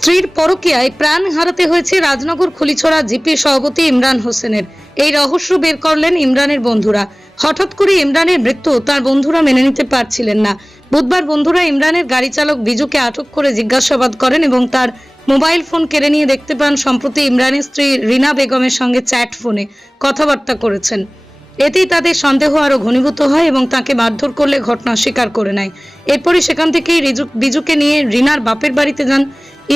স্ত্রীর পরকীয়ায় প্রাণ হারাতে হয়েছে রাজনগর খলিছড়া জিপি সভাপতি ইমরান হোসেনের। এই রহস্য বের করলেন ইমরানের বন্ধুরা। হঠাৎ করে ইমরানের মৃত্যু তার বন্ধুরা মেনে নিতে পারছিলেন না। বুধবার বন্ধুরা ইমরানের গাড়ি চালক বিজুকে আটক করে জিজ্ঞাসাবাদ করেন এবং তার মোবাইল ফোন কেড়ে নিয়ে দেখতে পান সম্প্রতি ইমরানের স্ত্রী রিনা বেগমের সঙ্গে চ্যাট ফোনে কথাবার্তা করেছেন। এতেই তাদের সন্দেহ আরো ঘনীভূত হয় এবং তাকে মারধর করলে ঘটনা স্বীকার করে নেয়। এরপরই সেখান থেকেই বিজুকে নিয়ে রিনার বাপের বাড়িতে যান।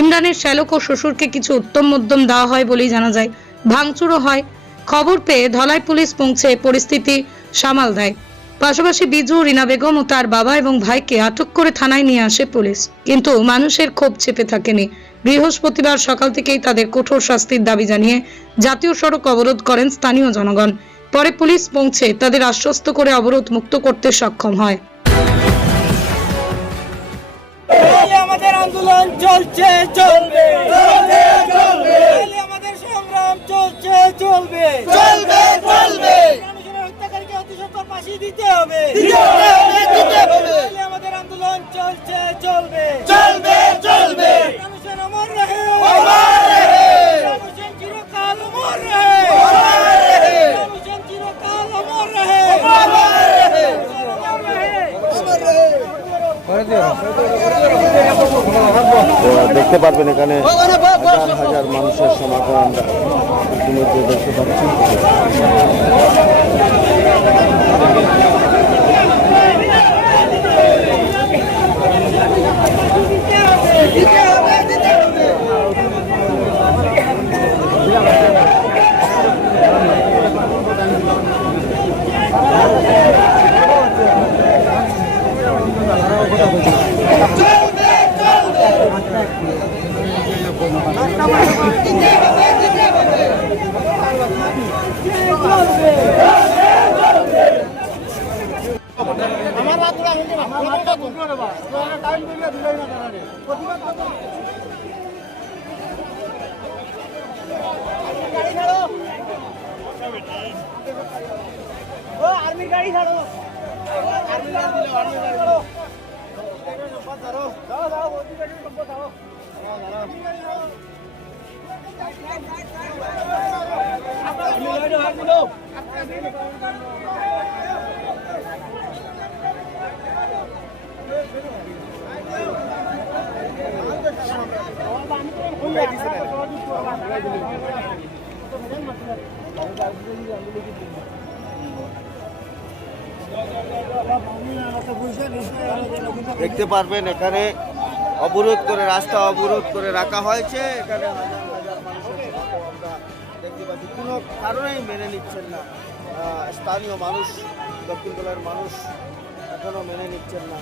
ইমরানের শ্যালক ও শ্বশুরকে কিছু উত্তম মধ্যম দেওয়া হয় বলেই জানা যায়। ভাঙচুরও হয়। খবর পেয়ে ধলাই পুলিশ পৌঁছে পরিস্থিতি সামাল দেয়। পাশাপাশি বিজু, রিনা বেগম ও তার বাবা এবং ভাইকে আটক করে থানায় নিয়ে আসে পুলিশ। কিন্তু মানুষের ক্ষোভ চেপে থাকেনি। বৃহস্পতিবার সকাল থেকেই তাদের কঠোর শাস্তির দাবি জানিয়ে জাতীয় সড়ক অবরোধ করেন স্থানীয় জনগণ। পরে পুলিশ পৌঁছে তাদের আশ্বস্ত করে অবরোধ মুক্ত করতে সক্ষম হয়। আমাদের আন্দোলন চলছে, চলবে, আমাদের সংগ্রাম চলছে, চলবে, চলবে, চলবে। মানুষের হত্যাকারীকে অতি সত্বর ফাঁসি দিতে হবে, আমাদের আন্দোলন চলছে, চলবে, চলবে, চলবে। মানুষের অমর রহে, মানুষের চিরকাল অমর রহে, মানুষের চিরকাল অমর রহে, দেখতে পারবেন এখানে হাজার হাজার মানুষের সমাগম আমরা ইতিমধ্যে দেখতে পাচ্ছি। आर्मी गाड़ी छाड़ो, आर्मी गाड़ी छाड़ो, जाओ जाओ मोदी गाड़ी सबको जाओ, দেখতে পারবেন এখানে অবরোধ করে রাস্তা অবরোধ করে রাখা হয়েছে। এখানে হাজার হাজার মানুষের সমাগম আমরা দেখতে পাচ্ছি। কোনো কারণেই মেনে নিচ্ছেন না স্থানীয় মানুষ, দক্ষিণ দলের মানুষ এখনো মেনে নিচ্ছেন না।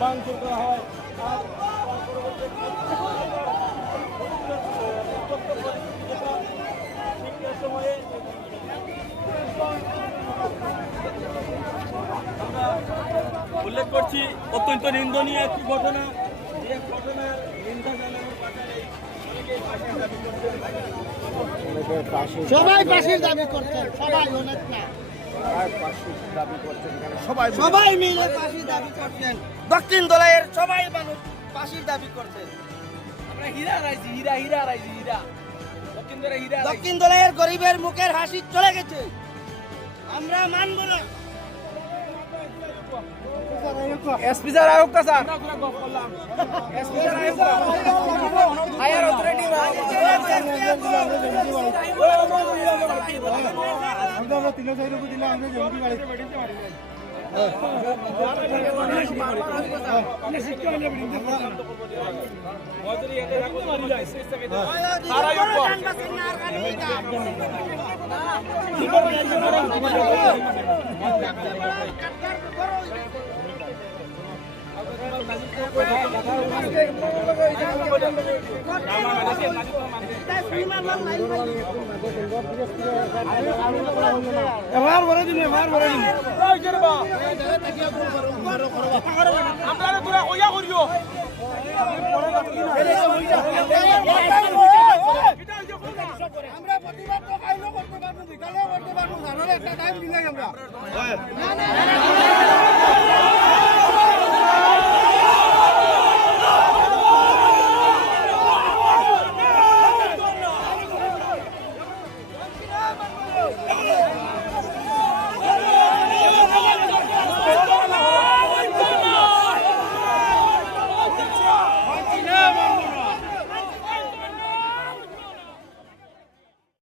ভাঙচুর করা হয়। সময়ে আমরা উল্লেখ করছি অত্যন্ত নিন্দনীয় একটি ঘটনা, যে ঘটনার নিন্দা জানানোর সবাই ফাঁসির দাবি করছেন, সবাই অনেক না, সবাই মিলে ফাঁসির দাবি করছেন। দক্ষিণ দলের সবাই মানুষ ফাঁসির দাবি করছেন। আমরা হীরা রাইছি, হীরা হীরা রাইছি, হীরা দক্ষিণ দলের গরিবের মুখের হাসি চলে গেছে, আমরা মানব না। এসপি স্যার আয়োগ কা স্যার এসপি স্যার আয়োগ হায়ার অথরিটি আমরা 3 সাইড উপর দিলে আমরা জলদি বাড়ি এবার বলে দিন আপনারা তোরা কইয়া করিও আমরা প্রতিবাদ তো কাইলো করতে পারবো বিকালেও করতে পারবো জানালে একটা টাইম দিলাই আমরা